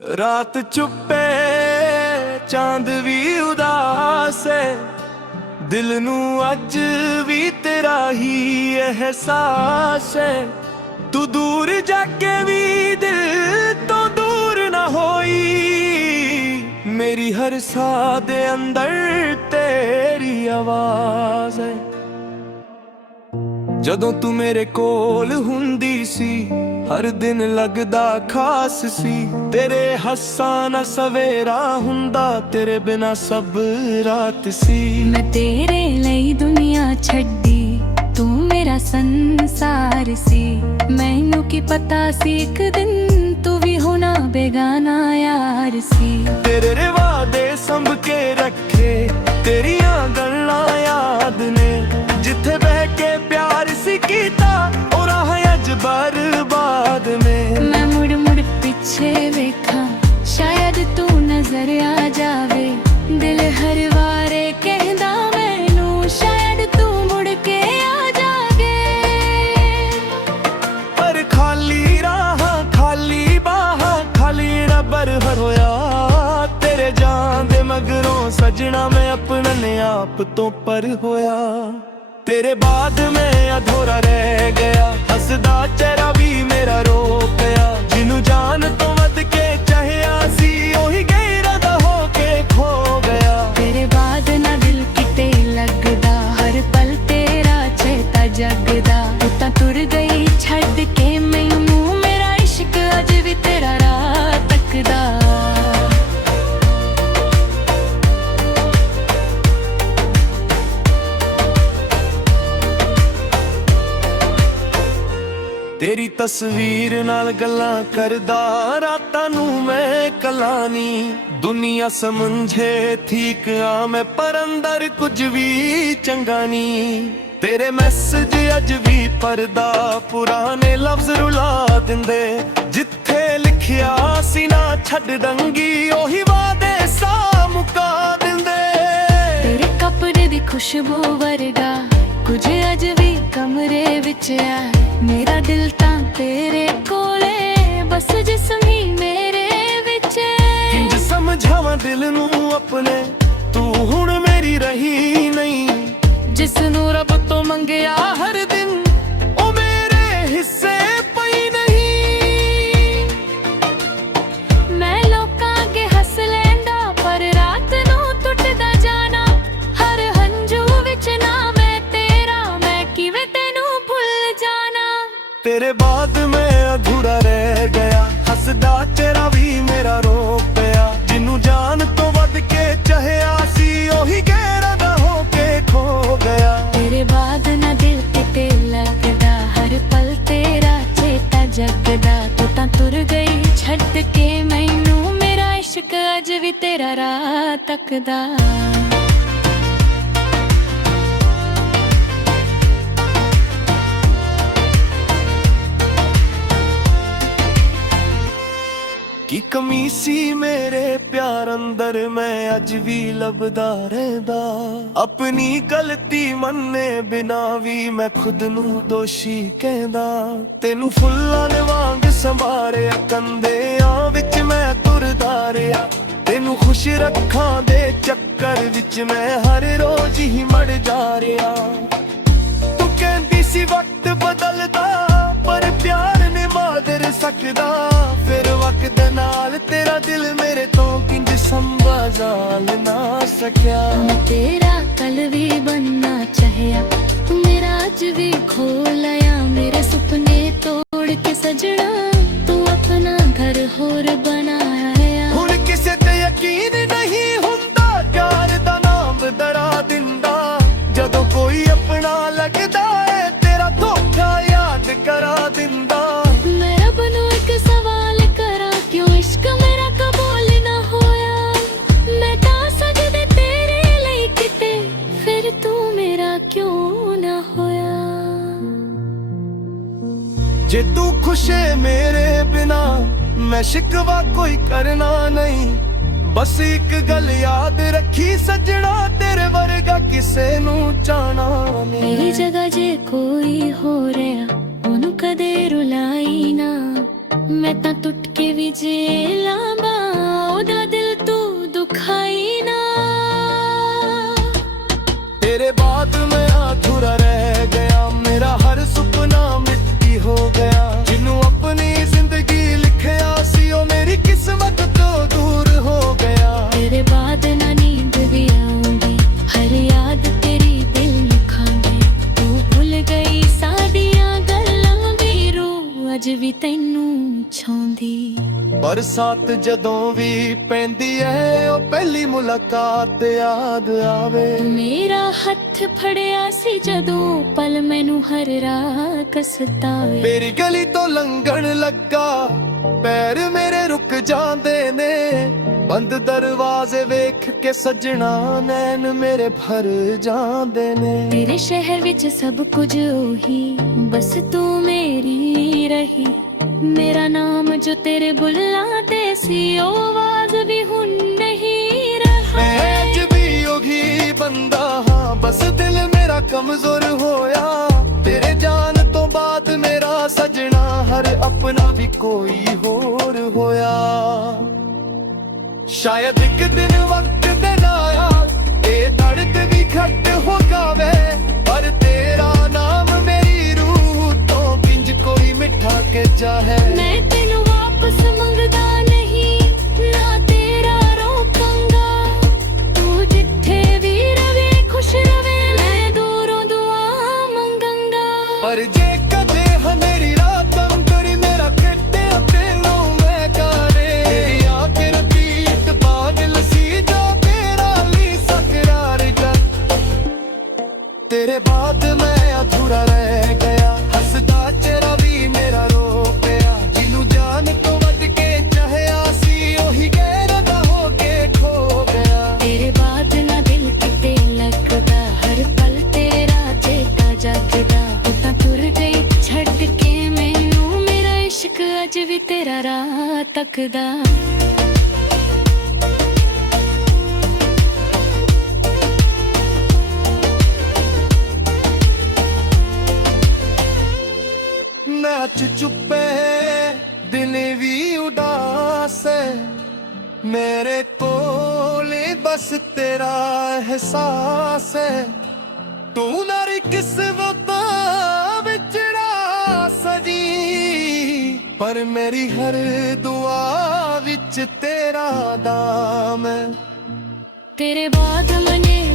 रात चुप्पे चांद भी उदास है, दिल नू अज भी तेरा ही एहसास है। तू दूर जाके भी दिल तो दूर ना होई, मेरी हर साह दे अंदर तेरी आवाज है। ਜਦੋਂ ਤੂੰ ਮੇਰੇ ਕੋਲ ਹੁੰਦੀ ਸੀ, ਹਰ ਦਿਨ ਲੱਗਦਾ ਖਾਸ ਸੀ। ਤੇਰੇ ਹੱਸਾਂ ਨਾ ਸਵੇਰਾ ਹੁੰਦਾ, ਤੇਰੇ ਬਿਨਾ ਸਭ ਰਾਤ ਸੀ। ਮੈਂ ਤੇਰੇ ਲਈ ਦੁਨੀਆ ਛੱਡੀ, ਤੂੰ ਮੇਰਾ ਸੰਸਾਰ ਸੀ। ਮੈਨੂੰ ਕੀ ਪਤਾ ਸੀ ਇੱਕ ਦਿਨ ਤੂੰ ਵੀ ਹੋਣਾ ਬੇਗਾਨਾ ਯਾਰ ਸੀ। ਤੇਰੇ ਵਾਦੇ ਸੰਭ ਕੇ ਰੱਖੇ, ਤੇਰੀਆਂ ਗੱਲਾਂ ਯਾਦ ਨੇ। ਜਿੱਥੇ ਬਹਿ ਕੇ ਪਿਆਰ ਸੀ ਕੀਤਾ, ਉਹ ਰਾਹ ਅੱਜ ਬਰਬਾਦ में। मैं मुड़ मुड़ पीछे वेखा, शायद तू नजर आ जावे। दिल हर वारे कहदा मैनू, शायद तू मुड़ के आ जागे। पर खाली राह खाली बाह खाली रबर हर होया। तेरे जान दे मगरों सजना मैं अपने आप तो पर होया। तेरे बाद में अधूरा रह गया, हसदा चेहरा भी मेरा रो गया। जिन्हू जान तो वध के चाहया सी, ओही गैरदा हो के खो गया। तेरे बाद ना दिल किते लगदा, हर पल तेरा चेता जगदा। तू तां तुर गई छड्ड के मैनू, मेरा इश्क अज भी तेरा राह तकदा। तेरी तस्वीर नाल गल्लां करदा रातां नू मैं कलानी। दुनिया समझे ठीक आ मैं, पर अंदर कुछ भी चंगा नी। तेरे मैसेज अज भी पढ़दा, पुराने लफ्ज रुला दिंदे। जिथे लिखिया सी ना छड्ड दंगी, ओही वादे सा मुका दिंदे। तेरे कपड़े दी खुशबू वर्गा कुछ अज भी कमरे विच है। मेरा दिल तां तेरे कोले, बस जिस्म ही मेरे विच है। इंज समझावां दिल नू अपने, तू हुण मेरी रही नहीं। जिसनू रब तो मंगिया हर दिन, ओ मेरे हिस्से पई नहीं। मैं लोकां के हस लैंदा, पर रात नू टुटदा जाना। हर हंजू विच ना मैं तेरा, मैं किवें तैनू भुल जाना। तेरे बाद में अधूरा रह गया, हसदा चेहरा भी मेरा रो पिया। जिन्नू जान तो वध के चाहया सी, ओही गैरदा हो के खो गया। तेरे बाद ना दिल किते लगदा, हर पल तेरा चेता जगदा। तू तां तुर गई छड्ड के मैनू, मेरा इश्क अज भी तेरा राह तकदा। की कमी सी मेरे प्यार अंदर, मैं अज भी लभदा रहदा। अपनी गलती मन्ने बिना भी मैं खुद नू दोषी कहदा। तेनू फुल्लां दे वांग संभारिया, कंधियां विच मैं तुरदा रिहा। तेनू खुश रखां दे चक्कर विच मैं हर रोज ही मड़ जा रिहा। तू कहंदी सी वक्त बदलदा, पर प्यार ने मादर सकदा। फिर वक्त नाल तेरा दिल मेरे तो किंज संभाल ना सकिया। मैं तेरा कल भी बनना चाहया, तू मेरा अज भी खो लया। मेरे सुपने तोड़ के सजना, तू अपना घर होर बनाया। हुण किसे ते यकीन नहीं हुंदा, प्यार दा नाम दड़ा दिंदा। जदों कोई अपना लगदा है, तेरा धोखा याद करा दिंदा। मैं रब नू एक सवाल करा, क्यों इश्क मेरा कबूल ना होया। मैं तां सजदे तेरे लई किते, फिर तू मेरा क्यों ना होया। जे तू खुश है मेरे बिना, मैं शिकवा कोई करना नहीं। बस एक गल याद रखी सजना, तेरे वर्गा किसे नू चाहना नहीं। मेरी जगह जे कोई हो रहा, ओनू कदे रुलाई ना। मैं तां टुट के भी जे लांबा ਬਰਸਾਤ ਜਦੋਂ ਵੀ ਪੈਂਦੀ ਐ ਉਹ ਪਹਿਲੀ ਮੁਲਾਕਾਤ ਯਾਦ ਆਵੇ। ਮੇਰਾ ਹੱਥ ਫੜਿਆ ਸੀ ਜਦੋਂ ਪਲ ਮੈਨੂੰ ਹਰ ਰਾਤ ਸਤਾਵੇ। ਮੇਰੀ ਗਲੀ ਤੋਂ ਲੰਘਣ ਲੱਗਾ ਪੈਰ ਮੇਰੇ ਰੁਕ ਜਾਂਦੇ ਨੇ, ਬੰਦ ਦਰਵਾਜ਼ੇ ਵੇਖ ਕੇ ਸੱਜਣਾ ਨੈਣ ਮੇਰੇ ਭਰ ਜਾਂਦੇ ਨੇ। ਤੇਰੇ ਸ਼ਹਿਰ ਵਿੱਚ ਸਭ ਕੁਝ ਉਹੀ, ਬਸ ਤੂੰ ਮੇਰੀ ਰਹੀ। ਮੇਰਾ ਨਾਮ ਜੋ ਤੇਰੇ ਬੁੱਲਾਂ ਤੇ ਸੀ ਉਹ ਆਵਾਜ਼ ਵੀ ਹੁਣ ਨਹੀਂ ਰਹਾ। ਮੈਂ ਅੱਜ ਵੀ ਉਹੀ ਬੰਦਾ ਹਾਂ, ਬਸ ਦਿਲ ਮੇਰਾ ਕਮਜ਼ੋਰ ਹੋਇਆ। ਤੇਰੇ ਜਾਣ ਤੋਂ ਬਾਅਦ ਮੇਰਾ ਸਜਣਾ ਹਰ ਆਪਣਾ ਵੀ ਕੋਈ ਹੋਰ ਹੋਇਆ। ਸ਼ਾਇਦ ਇੱਕ ਦਿਨ ਵਕਤ ਦੇ ਨਾਲ ਇਹ ਦਰਦ ਵੀ ਘੱਟ ਹੋ ਜਾਵੇ, ਪਰ ਤੇਰਾ ਨਾਮ ਮੇਰੀ ਰੂਹ ਤੋਂ ਕਿੰਜ ਕੋਈ ਮਿੱਠਾ ਕੇ ਜਾਏ। ਮੈਂ ਤੈਨੂੰ ਵਾਪਸ ਮੰਗਦਾ ਨਹੀਂ, ਨਾ ਤੇਰਾ ਰੋਕਾਂਗਾ। ਤੂੰ ਜਿੱਥੇ ਵੀ ਰਵੇ ਖੁਸ਼ ਰਵੇ, ਮੈਂ ਦੂਰੋਂ ਦੁਆ ਮੰਗਾਂਗਾ। ਪਰ ਜੇ ਕਦੇ ਹਨੇਰੀ ਰਾਤ ਅੰਦਰ ਮੇਰਾ ਖੇਡੇ ਤੈਨੂੰ ਮੈਂ ਕਰੇ, ਤੇਰੀ ਆਖਰ ਦੀ ਇੱਕ ਪਾਗਲ ਸੀ ਜੋ ਤੇਰਾ ਲਈ ਸਕਰਾਰ ਕਰ। ਤੇਰੇ ਬਾਅਦ ਮੈਂ ਅਧੂਰਾ ਰਹਿ ਗਿਆ, ਹੱਸਦਾ ਚਿਹਰਾ ਵੀ ਮੇਰਾ ਰੋ ਪਿਆ। ਜਿਹਨੂੰ ਜਾਨ ਤੋਂ ਵੱਧ ਕੇ ਚਾਹਿਆ ਸੀ ਉਹੀ ਗੈਰ ਦਾ ਹੋ ਕੇ ਖੋ ਗਿਆ। ਤੇਰੇ ਬਾਅਦ ਨਾ ਦਿਲ ਕਿਤੇ ਲੱਗਦਾ, ਹਰ ਪਲ ਤੇਰਾ ਚੇਤਾ ਜਾਗਦਾ। ਤੂੰ ਤਾਂ ਤੁਰ ਗਈ ਛੱਡ ਕੇ ਮੈਨੂੰ, ਮੇਰਾ ਇਸ਼ਕ ਅੱਜ ਵੀ ਤੇਰਾ ਰਾਹ ਤੱਕਦਾ। ਨਾਚ ਚੁੱਪੇ ਦਿਲ ਵੀ ਉਦਾਸ ਹੈ, ਮੇਰੇ ਕੋਲੇ ਬਸ ਤੇਰਾ ਅਹਿਸਾਸ ਹੈ। ਤੂੰ ਨਾਰੀ ਕਿਸਮਤ ਵਿਚੜਾ ਸਜੀ, ਪਰ ਮੇਰੀ ਹਰ ਦੁਆ ਵਿੱਚ ਤੇਰਾ ਨਾਮ ਹੈ। ਤੇਰੇ ਬਾਅਦ ਮਨੇ